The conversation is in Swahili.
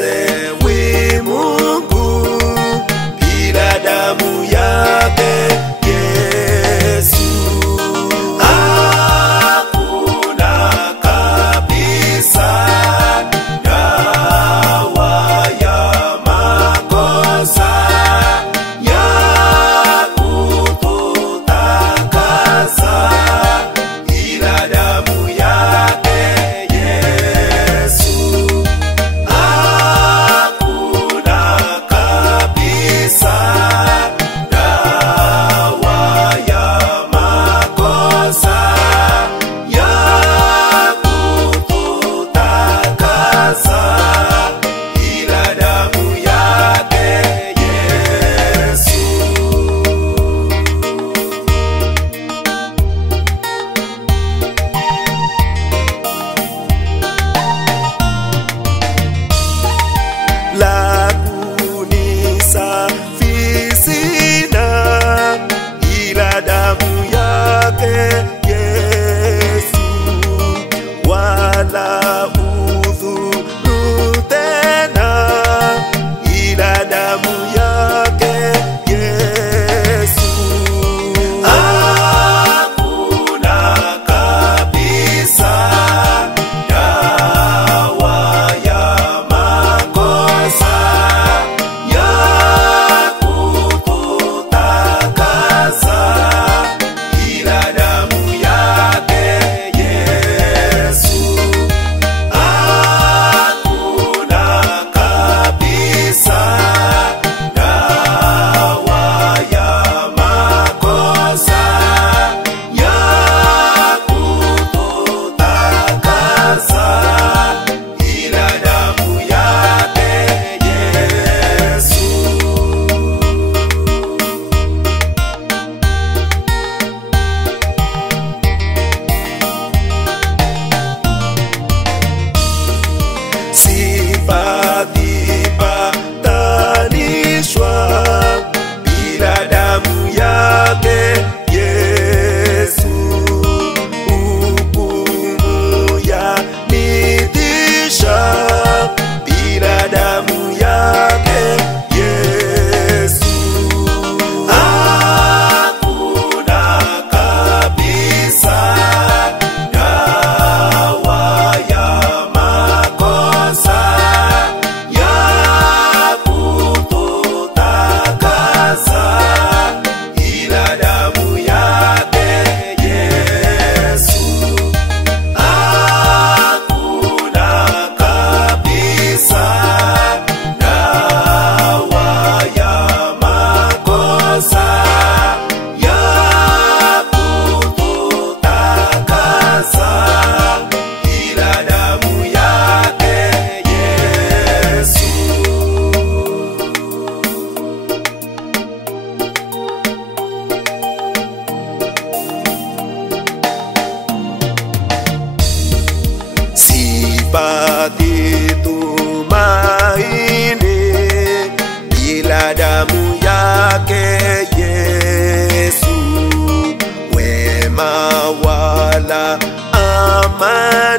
haitegemewi Mungu bila damu yake Yesu. Hakuna kabisa dawa ya makosa ya kututakasa ila damu yake Yesu. Hakuna kabisa dawa ya makosa ya kututakasa ila damu yake Yesu. La kunisafisina ila damu yake Yesu, wala udhuru tena ila damu yake Yesu. Hakuna kabisa dawa ya makosa ya kututakasa ila damu yake Yesu. Hakuna kabisa dawa ya makosa ya kututakasa ila damu yake Yesu. Sipati patanishwa bila damu yake Yesu. Hukumu yanitisha bila damu yake Yesu. Hakuna kabisa dawa ya makosa ya kututakasa ila damu yake Yesu. Hakuna kabisa dawa ya makosa ya kututakasa ila damu yake Yesu. Sipati tumaini bila damu yake Yesu. Wema wala amani